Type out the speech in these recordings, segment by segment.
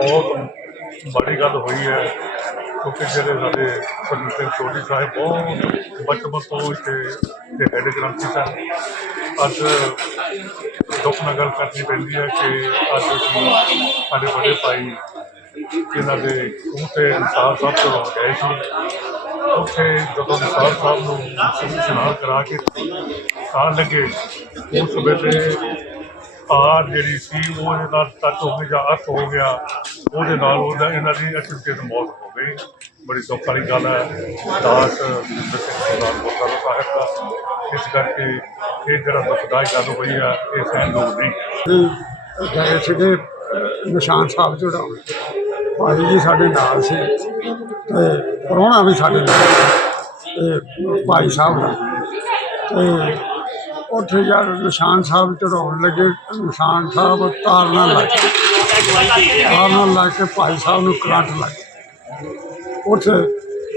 ਬਹੁਤ ਬੜੀ ਗੱਲ ਹੋਈ ਹੈ, ਕਿਉਂਕਿ ਜਿਹੜੇ ਸਾਡੇ ਸਰਦਾਰ ਸਿੰਘ ਸੋਢੀ ਸਾਹਿਬ ਬਹੁਤ ਬਚਪਨ ਤੋਂ ਇੱਥੇ ਤੇ ਹੈਡ ਗ੍ਰੰਥੀ ਸਨ। ਅੱਜ ਦੁੱਖ ਨਾਲ ਗੱਲ ਕਰਨੀ ਪੈਂਦੀ ਹੈ ਕਿ ਅੱਜ ਅਸੀਂ ਸਾਡੇ ਬੜੇ ਭਾਈ ਇਹਨਾਂ ਦੇ ਖੂਹ ਤੇ ਇਨਸਾਫ ਸਾਹਿਬ ਤੋਂ ਗਏ ਸੀ। ਉੱਥੇ ਜਦੋਂ ਨਿਸਾਰ ਸਾਹਿਬ ਨੂੰ ਇਸ਼ਨਾਨ ਕਰਾ ਕੇ ਖਾਣ ਲੱਗੇ, ਉਸ ਵੇਲੇ ਆਰ ਜਿਹੜੀ ਸੀ, ਉਹ ਇਹਦੇ ਨਾਲ ਟੱਚ ਹੋ ਗਈ ਜਾਂ ਅਰਥ ਹੋ ਗਿਆ। ਉਹਦੇ ਨਾਲ ਉਹਦਾ ਇਹਨਾਂ ਦੀ ਐਕਟੀਵਿਟੀ ਅਚਨਚੇਤ ਮੌਤ ਹੋ ਗਈ। ਬੜੀ ਦੁੱਖ ਵਾਲੀ ਗੱਲ ਹੈ। ਦਾਸ ਸਰਦਾਰ ਗੁਰਦੁਆਰਾ ਸਾਹਿਬ ਦਾ ਇਸ ਕਰਕੇ ਇਹ ਜਿਹੜਾ ਦੁਖਦਾਈ ਗੱਲ ਹੋਈ ਹੈ ਇਹ ਸਹਿਣ ਸਹਿਣਯੋਗ ਨਹੀਂ। ਗਏ ਸੀਗੇ ਨਿਸ਼ਾਨ ਸਾਹਿਬ ਚੜਾਉਣ ਭਾਈ ਜੀ ਸਾਡੇ ਨਾਲ ਸੀ ਤੇ ਪ੍ਰਾਹੁਣਾ ਵੀ ਸਾਡੇ ਨਾਲ ਸੀ, ਤੇ ਭਾਈ ਸਾਹਿਬ ਦਾ ਤੇ ਉੱਥੇ ਜਦ ਨਿਸ਼ਾਨ ਸਾਹਿਬ ਚੜਾਉਣ ਲੱਗੇ। ਨਿਸ਼ਾਨ ਸਾਹਿਬ ਤਾਰਨਾ ਲੱਗ। ਤਾਰਨਾ ਲੱਗ ਕੇ ਭਾਈ ਸਾਹਿਬ ਨੂੰ ਕਰੰਟ ਲੱਗ ਗਿਆ। ਉੱਥੇ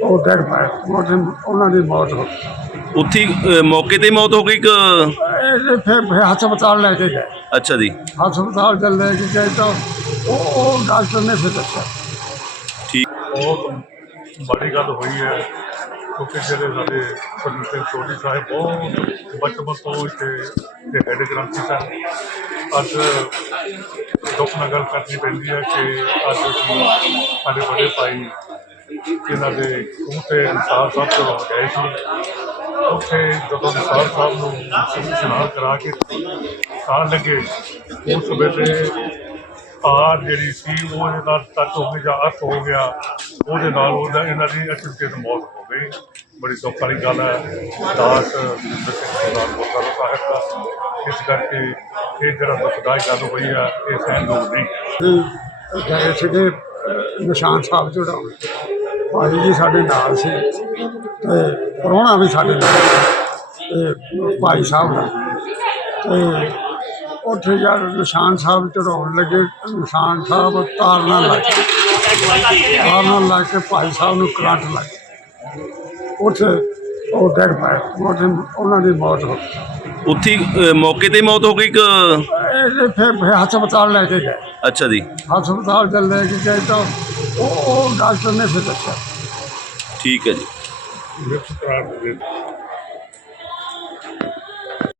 ਉਹ ਡੈਗ ਪਏ ਉੱਥੇ ਉਹਨਾਂ ਦੀ ਮੌਤ ਹੋ ਗਈ। ਉੱਥੇ ਅ, ਮੌਕੇ ਤੇ ਹੀ ਮੌਤ ਹੋ ਗਈ ਕਿ ਇਹ ਫਿਰ ਫਿਰ ਹਸਪਤਾਲ ਲੈ ਕੇ ਗਏ। ਅੱਛਾ ਜੀ। ਹਸਪਤਾਲ ਚ ਲੈ ਕੇ ਗਏ ਤਾਂ ਉਹ ਉਹ ਡਾਕਟਰ ਨੇ ਫਿਰ ਦੱਸਿਆ। ਠੀਕ। ਬਹੁਤ ਬੜੀ ਗੱਲ ਹੋਈ ਹੈ। ਕਿਉਂਕਿ ਜਿਹੜੇ ਸਾਡੇ ਸਰਦਾਰ ਸਿੰਘ ਸੋਢੀ ਸਾਹਿਬ ਬਹੁਤ ਬਚਪਨ ਤੋਂ ਇੱਥੇ ਤੇ ਹੈਡ ਗ੍ਰੰਥੀ ਸਨ ਅੱਜ ਦੁੱਖ ਨਾਲ ਗੱਲ ਕਰਨੀ ਪੈਂਦੀ ਹੈ ਕਿ ਅੱਜ ਅਸੀਂ ਸਾਡੇ ਬੜੇ ਭਾਈ ਇਹਨਾਂ ਦੇ ਖੂਹ ਤੇ ਇਨਸਾਫ ਸਾਹਿਬ ਤੋਂ ਗਏ ਸੀ, ਉੱਥੇ ਜਦੋਂ ਨਿਸਾਰ ਸਾਹਿਬ ਨੂੰ ਇਸ਼ਨਾਨ ਕਰਾ ਕੇ ਸਾਹ ਲੱਗੇ, ਉਸ ਵੇਲੇ ਆਰ ਜਿਹੜੀ ਸੀ, ਉਹ ਇਹਦਾ ਨਾਲ ਟੱਚ ਹੋ ਗਿਆ ਜਾਂ ਅਰਥ ਹੋ ਗਿਆ। ਉਹਦੇ ਨਾਲ ਉਹਦਾ ਇਹਨਾਂ ਦੀ ਅਚਨਚੇਤ ਮੌਤ ਹੋ ਗਈ। ਬੜੀ ਦੁੱਖ ਵਾਲੀ ਗੱਲ ਹੈ। ਦਾਸ ਸਰਦਾਰ ਗੁਰਦੁਆਰਾ ਸਾਹਿਬ ਦਾ ਇਸ ਕਰਕੇ ਇਹ ਜਿਹੜਾ ਦੁਖਦਾਈ ਗੱਲ ਹੋਈ ਹੈ, ਇਹ ਸਹਿਣਯੋਗ ਨਹੀਂ। ਗਏ ਸੀਗੇ ਨਿਸ਼ਾਨ ਸਾਹਿਬ ਚੜਾਉਣ ਭਾਈ ਜੀ ਸਾਡੇ ਨਾਲ ਸੀ ਤੇ ਪ੍ਰਾਹੁਣਾ ਵੀ ਸਾਡੇ ਨਾਲ ਤੇ ਭਾਈ ਸਾਹਿਬ ਦਾ ਤੇ ਉੱਥੇ ਜਦ ਨਿਸ਼ਾਨ ਸਾਹਿਬ ਚੜਾਉਣ ਲੱਗੇ, ਨਿਸ਼ਾਨ ਸਾਹਿਬ ਤਾਰਨਾ ਲੱਗ ਤਾਰਨਾ ਲੱਗ ਕੇ ਭਾਈ ਸਾਹਿਬ ਨੂੰ ਕਰੰਟ ਲੱਗ ਗਿਆ। ਉੱਥੇ ਉਹ ਡੈਗ ਪਏ ਉੱਥੇ ਉਹਨਾਂ ਦੀ ਮੌਤ ਹੋ ਗਈ। ਉੱਥੇ ਹੀ, ਅ, ਮੌਕੇ ਤੇ ਹੀ ਮੌਤ ਹੋ ਗਈ ਕਿ ਇਹ ਫਿਰ ਫਿਰ ਹਸਪਤਾਲ ਲੈ ਕੇ ਗਏ। ਅੱਛਾ ਜੀ। ਹਸਪਤਾਲ ਚ ਲੈ ਕੇ ਗਏ ਤਾਂ ਉਹ ਉਹ ਡਾਕਟਰ ਨੇ ਫਿਰ ਦੱਸਿਆ। ਠੀਕ ਹੈ ਜੀ।